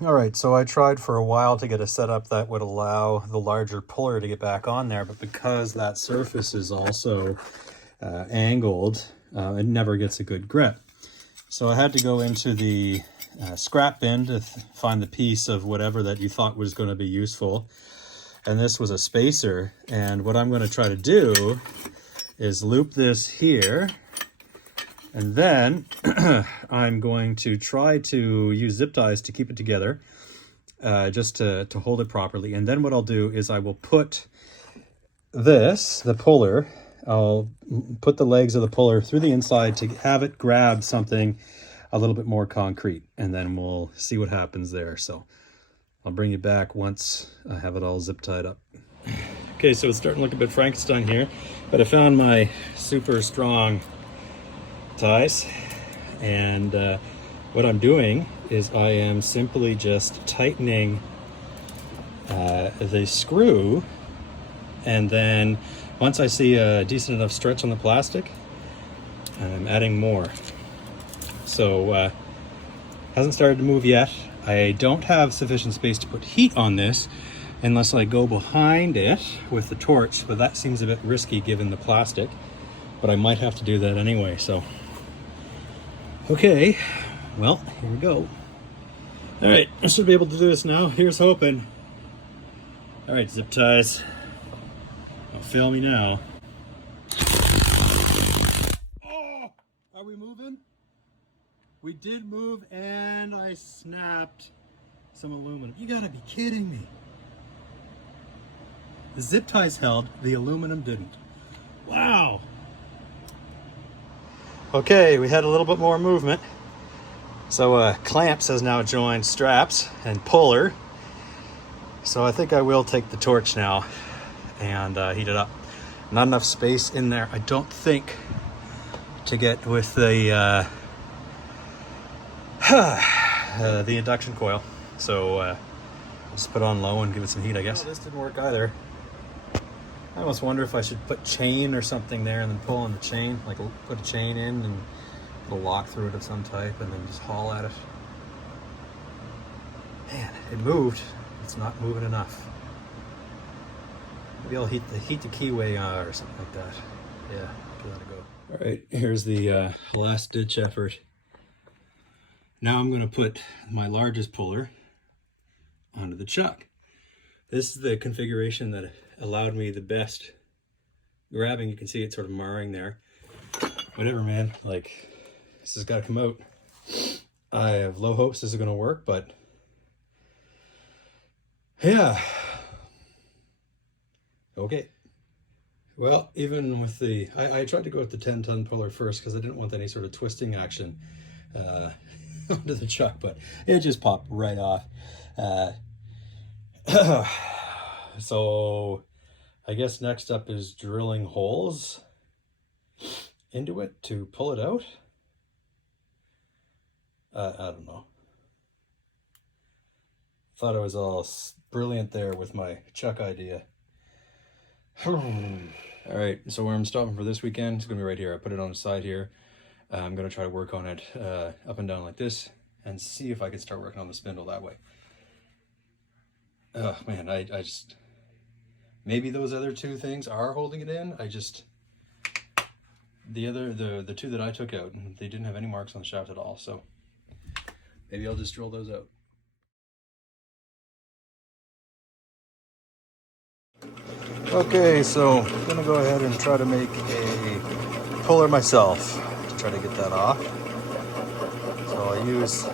All right, so I tried for a while to get a setup that would allow the larger puller to get back on there, but because that surface is also angled, it never gets a good grip. So I had to go into the scrap bin to find the piece of whatever that you thought was going to be useful. And this was a spacer. And what I'm going to try to do is loop this here. And then I'm going to try to use zip ties to keep it together, just to hold it properly. And then what I'll do is I will put this, the puller, I'll put the legs of the puller through the inside to have it grab something a little bit more concrete, and then we'll see what happens there. So I'll bring you back once I have it all zip tied up. Okay, so it's starting to look a bit Frankenstein here, but I found my super strong ties, and what I'm doing is I am simply just tightening the screw, and then once I see a decent enough stretch on the plastic, I'm adding more. So hasn't started to move yet. I don't have sufficient space to put heat on this unless I go behind it with the torch, but that seems a bit risky given the plastic, but I might have to do that anyway. So okay, well, here we go. All right, I should be able to do this now. Here's hoping. All right, zip ties. Don't fail me now. Oh, are we moving? We did move, and I snapped some aluminum. You gotta be kidding me. The zip ties held, the aluminum didn't. Wow. Okay, we had a little bit more movement. So clamps has now joined straps and puller. So I think I will take the torch now and heat it up. Not enough space in there, I don't think, to get with the induction coil. So just put it on low and give it some heat, I guess. Oh, this didn't work either. I almost wonder if I should put chain or something there and then pull on the chain, like put a chain in and put a lock through it of some type and then just haul at it. Man, it moved. It's not moving enough. Maybe I'll heat the keyway or something like that. Yeah, give that a go. All right, here's the last ditch effort. Now I'm going to put my largest puller onto the chuck. This is the configuration that allowed me the best grabbing. You can see it sort of marring there. Whatever, man, like, this has got to come out. I have low hopes this is going to work, but yeah. Okay. Well, even with the, I tried to go with the 10-ton puller first because I didn't want any sort of twisting action onto the chuck, but it just popped right off. So I guess next up is drilling holes into it to pull it out. I don't know. Thought I was all brilliant there with my chuck idea. All right, so where I'm stopping for this weekend is gonna be right here. I put it on the side here. I'm gonna try to work on it up and down like this and see if I can start working on the spindle that way. Oh man, I just, maybe those other two things are holding it in. I just, the two that I took out, they didn't have any marks on the shaft at all. So maybe I'll just drill those out. Okay, so I'm gonna go ahead and try to make a puller myself to try to get that off. So I'll use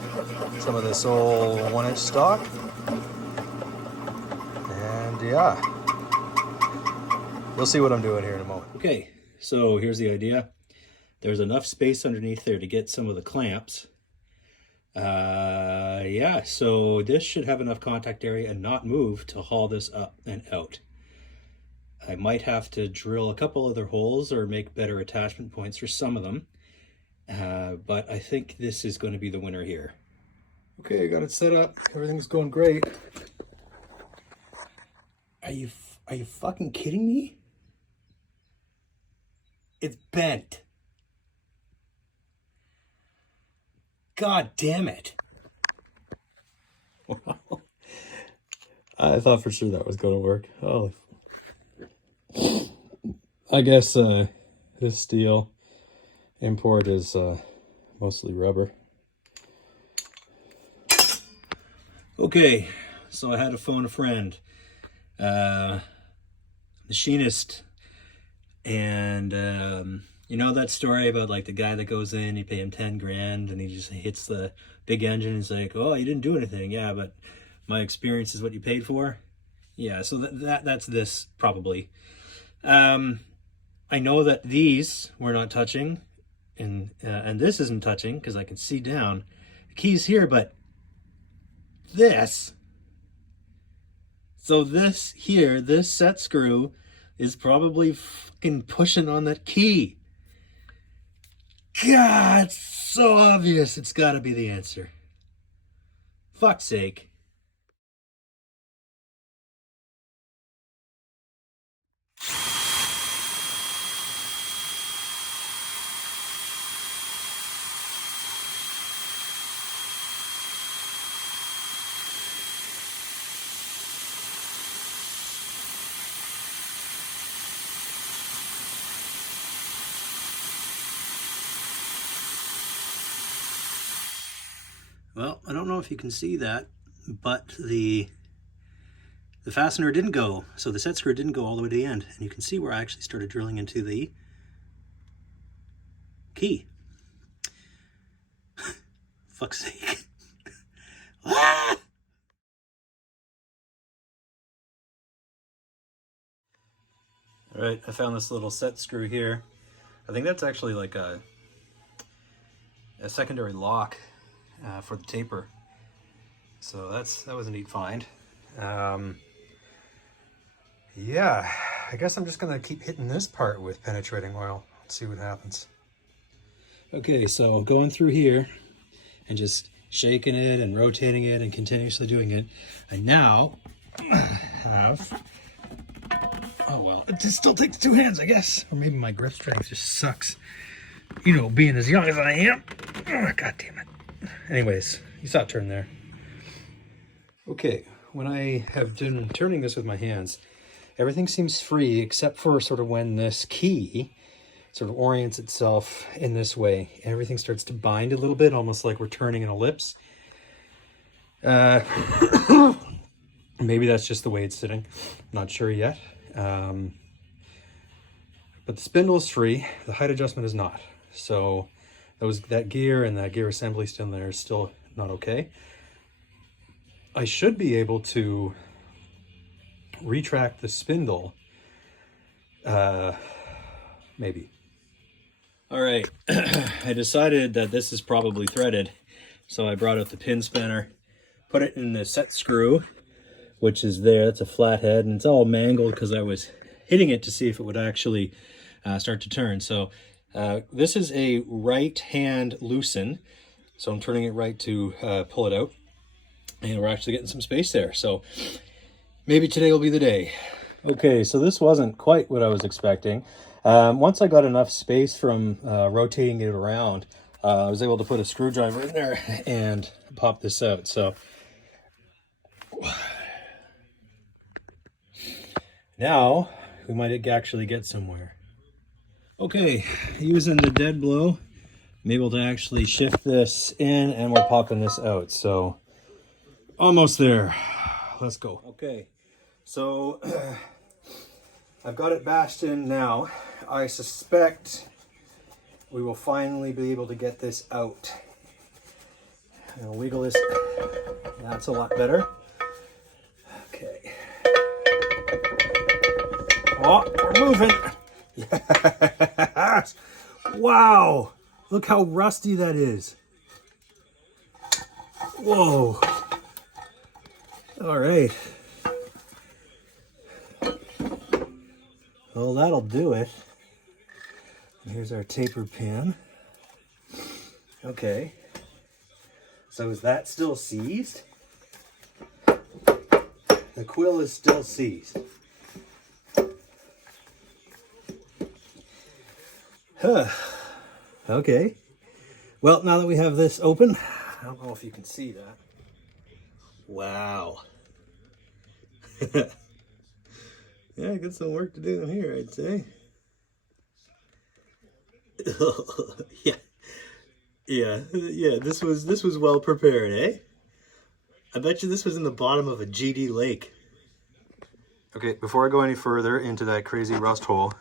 some of this old 1-inch stock. And yeah, you'll see what I'm doing here in a moment. Okay, so here's the idea. There's enough space underneath there to get some of the clamps. Yeah, so this should have enough contact area and not move to haul this up and out. I might have to drill a couple other holes or make better attachment points for some of them. But I think this is going to be the winner here. Okay, I got it set up. Everything's going great. Are you fucking kidding me? It's bent. God damn it. I thought for sure that was going to work. Oh, I guess this steel import is mostly rubber. Okay, so I had to phone a friend, machinist, and you know that story about like the guy that goes in, you pay him 10 grand and he just hits the big engine and he's like, oh, you didn't do anything. Yeah, but my experience is what you paid for. Yeah, so that's this probably. I know that these we're not touching, and this isn't touching because I can see down. The key's here, but this. So this here, this set screw is probably fucking pushing on that key. God, it's so obvious. It's got to be the answer. Fuck's sake. Well, I don't know if you can see that, but the fastener didn't go, so the set screw didn't go all the way to the end. And you can see where I actually started drilling into the key. Fuck's sake. Ah! All right, I found this little set screw here. I think that's actually like a secondary lock for the taper. So that was a neat find. Yeah, I guess I'm just gonna keep hitting this part with penetrating oil. Let's see what happens. Okay, so going through here and just shaking it and rotating it and continuously doing it. I now have, oh well, it just still takes 2 hands, I guess. Or maybe my grip strength just sucks. You know, being as young as I am. Oh, God damn it. Anyways, you saw it turn there. Okay, when I have been turning this with my hands, everything seems free except for sort of when this key sort of orients itself in this way. Everything starts to bind a little bit, almost like we're turning an ellipse. Maybe that's just the way it's sitting. Not sure yet. But the spindle is free. The height adjustment is not. So that gear and that gear assembly still in there is still not okay. I should be able to retract the spindle. Maybe. All right, I decided that this is probably threaded. So I brought out the pin spanner, put it in the set screw, which is there. It's a flathead and it's all mangled because I was hitting it to see if it would actually start to turn. So this is a right hand loosen. So I'm turning it right to pull it out. And we're actually getting some space there. So maybe today will be the day. Okay, so this wasn't quite what I was expecting. Once I got enough space from rotating it around, I was able to put a screwdriver in there and pop this out. So now we might actually get somewhere. Okay, using the dead blow, I'm able to actually shift this in and we're popping this out. So almost there. Let's go. Okay, so I've got it bashed in now. I suspect we will finally be able to get this out. I'm gonna wiggle this. That's a lot better. Okay. Oh, we're moving. Yes. Wow. Look how rusty that is. Whoa. All right. Well, that'll do it. Here's our taper pin. Okay. So is that still seized? The quill is still seized. Huh. Okay. Well, now that we have this open, I don't know if you can see that. Wow. Yeah, got some work to do in here, I'd say. Yeah, yeah. This was well prepared, eh? I bet you this was in the bottom of a GD lake. Okay, before I go any further into that crazy rust hole,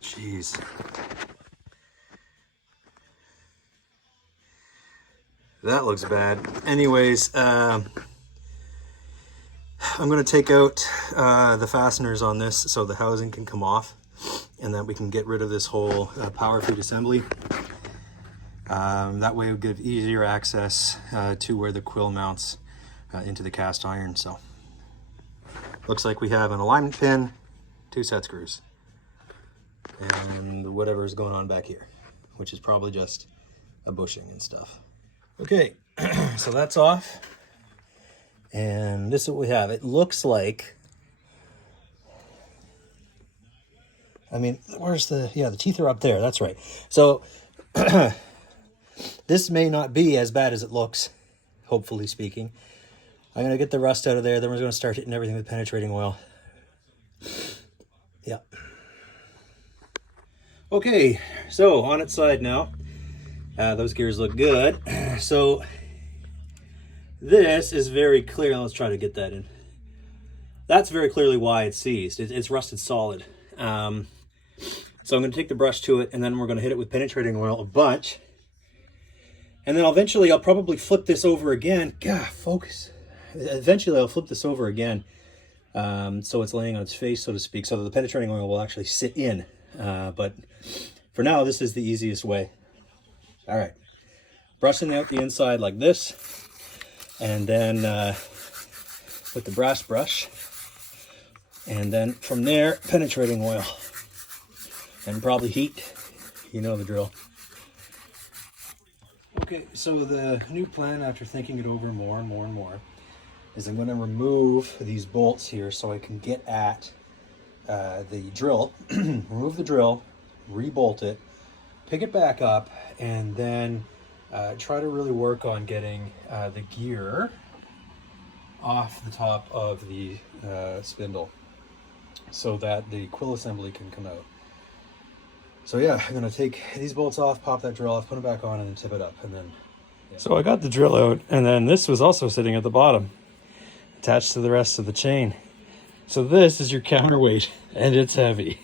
jeez. That looks bad. Anyways, I'm going to take out the fasteners on this so the housing can come off, and then we can get rid of this whole power feed assembly. That way it will give easier access to where the quill mounts into the cast iron. So looks like we have an alignment pin, 2 set screws, and whatever is going on back here, which is probably just a bushing and stuff. Okay, so that's off, and this is what we have. It looks like, I mean, where's the, yeah, the teeth are up there, that's right. So this may not be as bad as it looks, hopefully speaking. I'm going to get the rust out of there, then we're going to start hitting everything with penetrating oil. Yeah. Okay, so on its side now. Those gears look good. So this is very clear. Let's try to get that in. That's very clearly why it's seized. It's rusted solid. So I'm going to take the brush to it, and then we're going to hit it with penetrating oil a bunch. And then eventually I'll probably flip this over again. God, focus. Eventually I'll flip this over again, so it's laying on its face, so to speak, so that the penetrating oil will actually sit in. But for now, this is the easiest way. All right, brushing out the inside like this, and then with the brass brush, and then from there, penetrating oil, and probably heat, you know the drill. Okay, so the new plan, after thinking it over more and more and more, is I'm going to remove these bolts here so I can get at the drill, remove the drill, re-bolt it, pick it back up, and then try to really work on getting the gear off the top of the spindle so that the quill assembly can come out. So yeah, I'm gonna take these bolts off, pop that drill off, put it back on, and then tip it up, and then yeah. So I got the drill out, and then this was also sitting at the bottom, attached to the rest of the chain. So this is your counterweight, and it's heavy.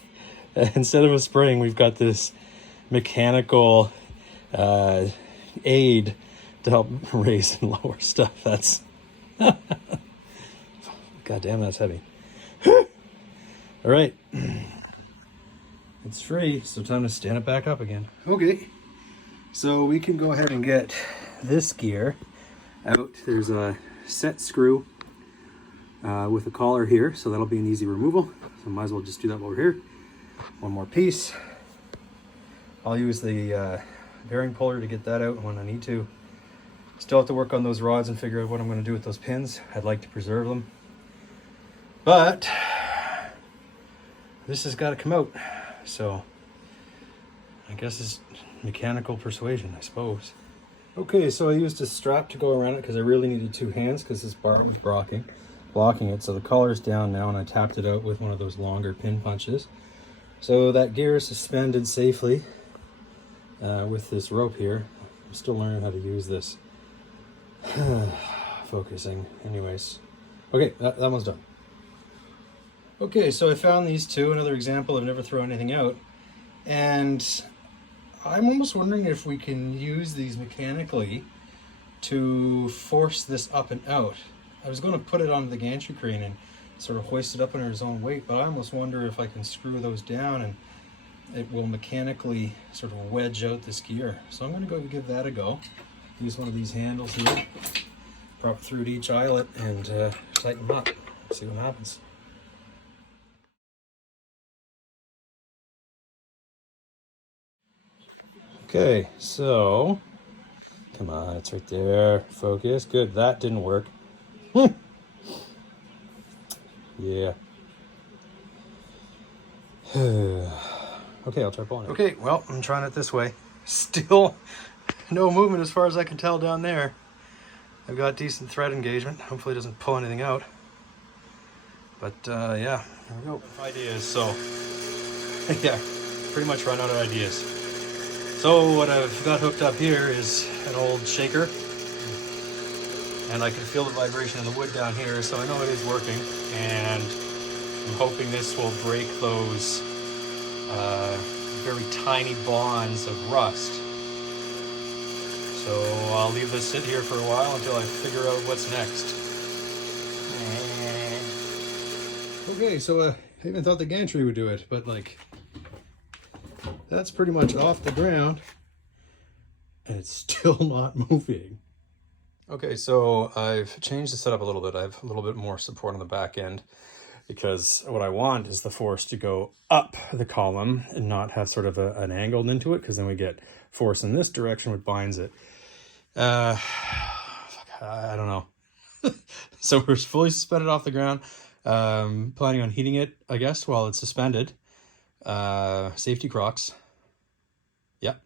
Instead of a spring, we've got this mechanical aid to help raise and lower stuff. That's God damn, that's heavy. All right, it's free, so time to stand it back up again. Okay, so we can go ahead and get this gear out. There's a set screw with a collar here, so that'll be an easy removal. So might as well just do that while we're here. One more piece. I'll use the bearing puller to get that out when I need to. Still have to work on those rods and figure out what I'm going to do with those pins. I'd like to preserve them, but this has got to come out. So I guess it's mechanical persuasion, I suppose. Okay, so I used a strap to go around it because I really needed 2 hands because this bar was blocking it. So the collar's down now, and I tapped it out with one of those longer pin punches. So that gear is suspended safely with this rope here. I'm still learning how to use this. Focusing. Anyways. Okay, that one's done. Okay, so I found these two, another example. I've never thrown anything out. And I'm almost wondering if we can use these mechanically to force this up and out. I was going to put it on the gantry crane and sort of hoist it up under its own weight, but I almost wonder if I can screw those down and it will mechanically sort of wedge out this gear. So I'm going to go give that a go. Use one of these handles here, prop through to each eyelet, and tighten them up. See what happens. Okay, so come on, it's right there. Focus. Good. That didn't work. Yeah. Okay, I'll try pulling it. Okay, well, I'm trying it this way. Still no movement as far as I can tell down there. I've got decent thread engagement. Hopefully it doesn't pull anything out. But yeah, there we go. Ideas. So yeah, pretty much run out of ideas. So what I've got hooked up here is an old shaker, and I can feel the vibration in the wood down here, so I know it is working. And I'm hoping this will break those very tiny bonds of rust. So I'll leave this sit here for a while until I figure out what's next. Okay, so I even thought the gantry would do it, but like, that's pretty much off the ground and it's still not moving. Okay, so I've changed the setup a little bit. I have a little bit more support on the back end because what I want is the force to go up the column and not have sort of an angled into it, because then we get force in this direction, which binds it. I don't know. So we're fully suspended off the ground. Planning on heating it, I guess, while it's suspended. Safety Crocs. Yep.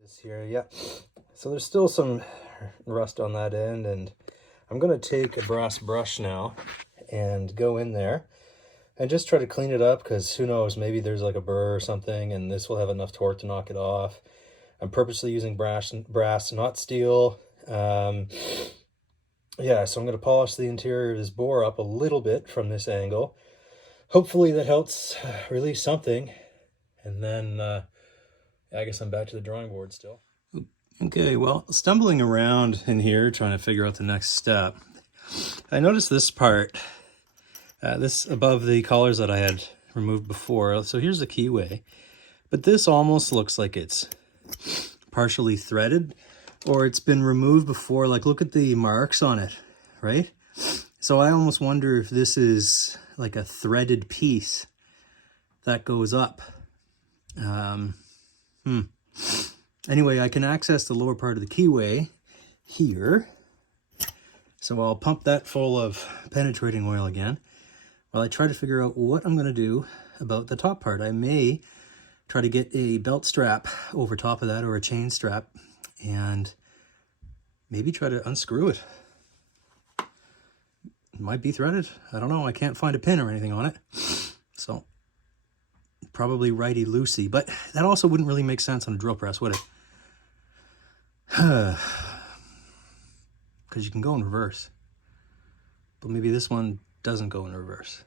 This here, yeah. So there's still some rust on that end, and I'm gonna take a brass brush now and go in there and just try to clean it up, because who knows, maybe there's like a burr or something, and this will have enough torque to knock it off. I'm purposely using brass, not steel. Yeah, so I'm going to polish the interior of this bore up a little bit from this angle. Hopefully that helps release something. And then I guess I'm back to the drawing board still. Okay, well, stumbling around in here trying to figure out the next step, I noticed this part, this above the collars that I had removed before. So here's the keyway, but this almost looks like it's partially threaded, or it's been removed before. Like, look at the marks on it, right? So I almost wonder if this is like a threaded piece that goes up. Anyway, I can access the lower part of the keyway here. So I'll pump that full of penetrating oil again while I try to figure out what I'm going to do about the top part. I may try to get a belt strap over top of that, or a chain strap, and maybe try to unscrew it. It might be threaded. I don't know. I can't find a pin or anything on it. So probably righty-loosey, but that also wouldn't really make sense on a drill press, would it? Because you can go in reverse. But maybe this one doesn't go in reverse.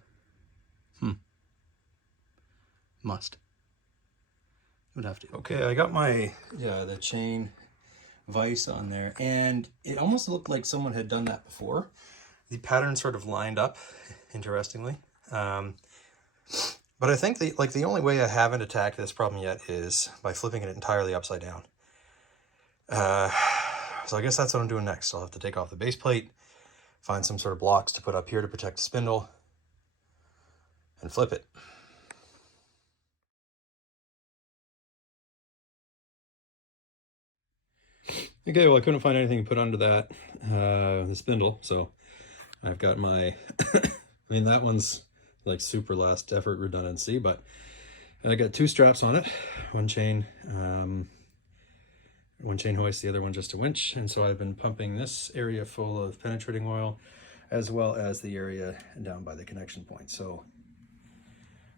Must. Would have to. Okay, I got my, the chain vise on there, and it almost looked like someone had done that before. The pattern sort of lined up, interestingly. But I think the only way I haven't attacked this problem yet is by flipping it entirely upside down. So I guess that's what I'm doing next. I'll have to take off the base plate, find some sort of blocks to put up here to protect the spindle, and flip it. Okay, well, I couldn't find anything to put under that, the spindle, so I've got my, I mean, that one's like super last effort redundancy, but I got two straps on it, one chain hoist, the other one just a winch, and so I've been pumping this area full of penetrating oil, as well as the area down by the connection point. So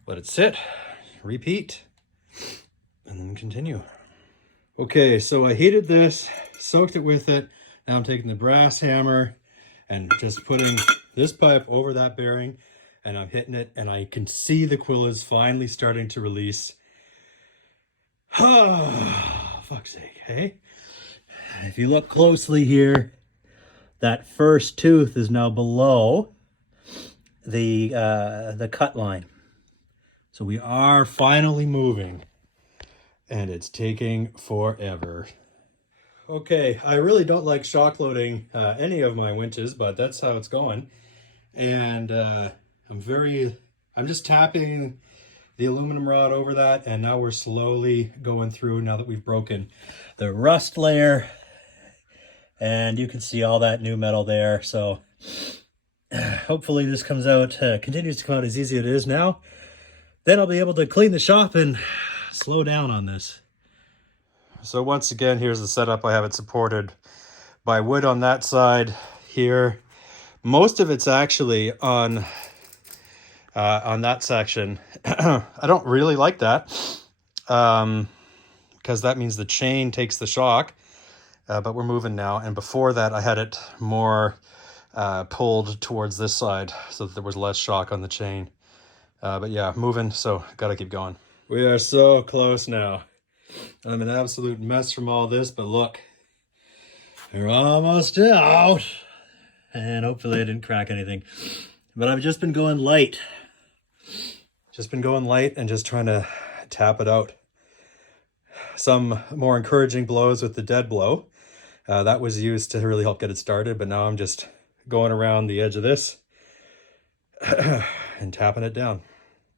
let it sit, repeat, and then continue. Okay, so I heated this, soaked it with it. Now I'm taking the brass hammer and just putting this pipe over that bearing, and I'm hitting it, and I can see the quillas finally starting to release. Oh, fuck's sake, hey? If you look closely here, that first tooth is now below the cut line. So we are finally moving, and it's taking forever. Okay, I really don't like shock loading any of my winches, but that's how it's going. And I'm just tapping the aluminum rod over that, and now we're slowly going through, now that we've broken the rust layer, and you can see all that new metal there. So hopefully this comes out, continues to come out as easy as it is now. Then I'll be able to clean the shop and slow down on this. So once again, here's the setup. I have it supported buy wood on that side here. Most of it's actually on that section. I don't really like that because that means the chain takes the shock, but we're moving now. And before that, I had it more pulled towards this side so that there was less shock on the chain. But yeah, moving, so gotta keep going. We are so close now. I'm an absolute mess from all this, but look, we're almost out. And hopefully I didn't crack anything. But I've just been going light. And just trying to tap it out. Some more encouraging blows with the dead blow. That was used to really help get it started, but now I'm just going around the edge of this and tapping it down.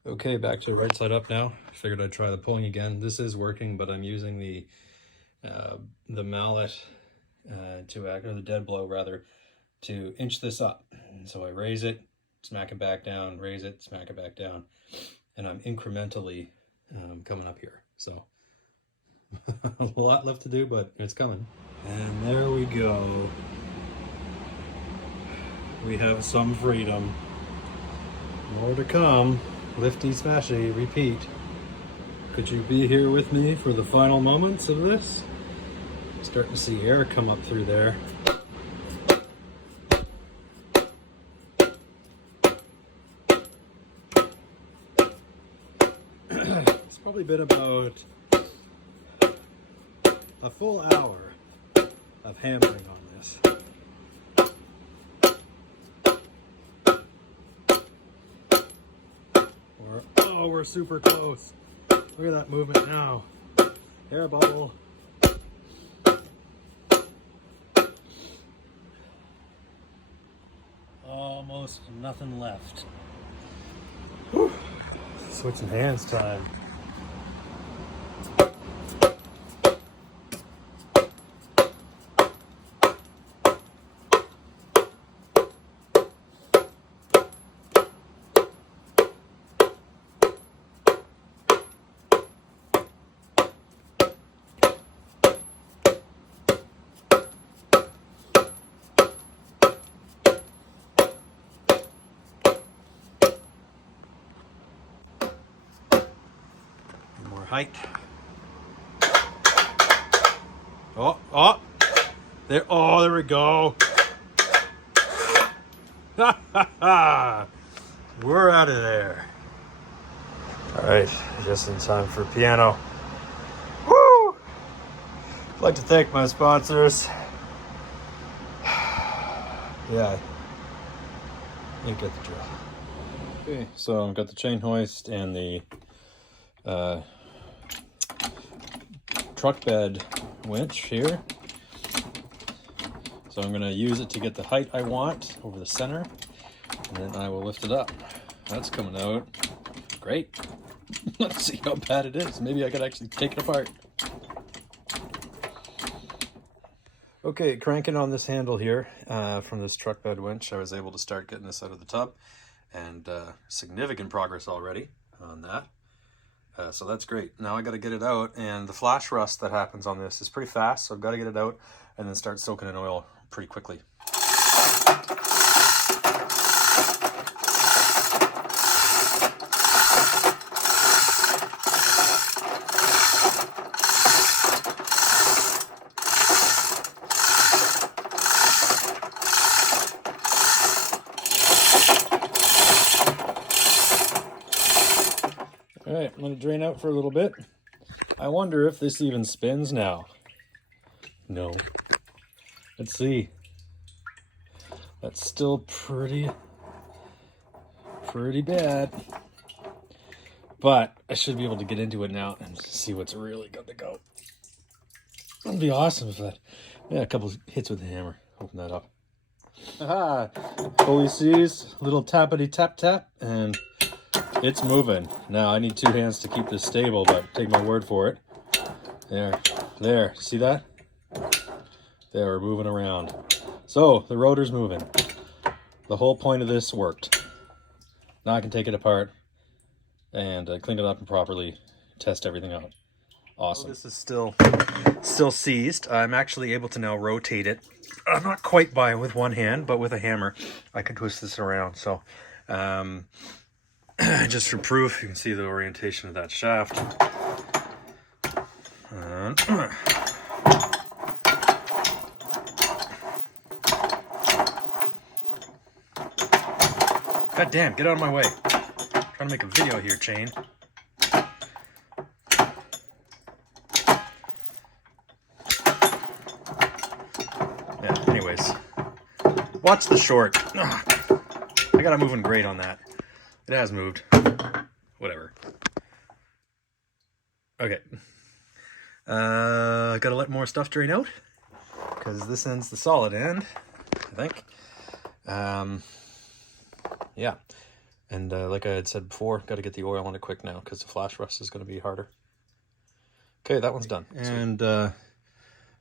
Okay, back to right side up now. Figured I'd try the pulling again. This is working, but I'm using the mallet or the dead blow rather, to inch this up. And so I raise it, smack it back down, raise it, smack it back down, and I'm incrementally coming up here. So a lot left to do, but it's coming. And there we go. We have some freedom. More to come. Lifty, smashy, repeat. Could you be here with me for the final moments of this? Starting to see air come up through there. It's probably been about a full hour of hammering on this. We're super close. Look at that movement now. Air bubble. Almost nothing left. Whew. Switching hands time. Height. There we go. We're out of there. All right, just in time for piano. Woo! I'd like to thank my sponsors. Yeah, you get the drill. Okay, so I've got the chain hoist and the truck bed winch here. So I'm going to use it to get the height I want over the center, and then I will lift it up. That's coming out great. Let's see how bad it is. Maybe I could actually take it apart. Okay, cranking on this handle here from this truck bed winch, I was able to start getting this out of the tub, and significant progress already on that. So that's great. Now I got to get it out, and the flash rust that happens on this is pretty fast, so I've got to get it out and then start soaking in oil pretty quickly. All right, I'm going to drain out for a little bit. I wonder if this even spins now. No. Let's see. That's still pretty bad. But I should be able to get into it now and see what's really good to go. That'd be awesome if that, yeah, a couple hits with the hammer. Open that up. Aha! Pulley sees, little tappity tap tap, and it's moving. Now I need two hands to keep this stable, but take my word for it. There, see that? There, we're moving around. So, the rotor's moving. The whole point of this worked. Now I can take it apart and clean it up and properly test everything out. Awesome. This is still seized. I'm actually able to now rotate it. Not quite with one hand, but with a hammer, I can twist this around. So, just for proof, you can see the orientation of that shaft. God damn, get out of my way. I'm trying to make a video here, chain. Yeah, anyways. Watch the short. Ugh. I got a moving grate on that. It has moved. Whatever. Okay. Gotta let more stuff drain out, because this end's the solid end, I think. Yeah. And like I had said before, got to get the oil on it quick now, because the flash rust is going to be harder. Okay, that one's done. And now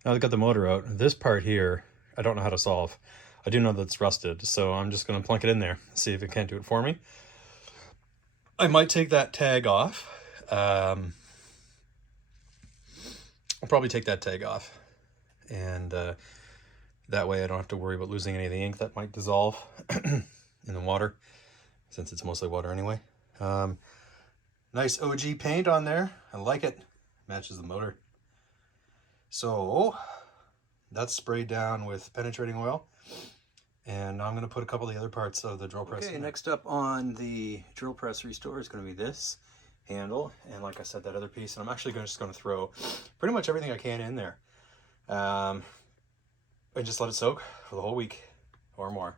I've got the motor out. This part here, I don't know how to solve. I do know that it's rusted, so I'm just going to plunk it in there, see if it can't do it for me. I might take that tag off. I'll probably take that tag off. And that way I don't have to worry about losing any of the ink that might dissolve in the water, since it's mostly water anyway. Nice OG paint on there. I like it. Matches the motor. So that's sprayed down with penetrating oil. And now I'm going to put a couple of the other parts of the drill press in. Okay, next up on the drill press restore is going to be this handle. And like I said, that other piece. And I'm actually just going to throw pretty much everything I can in there. And just let it soak for the whole week or more.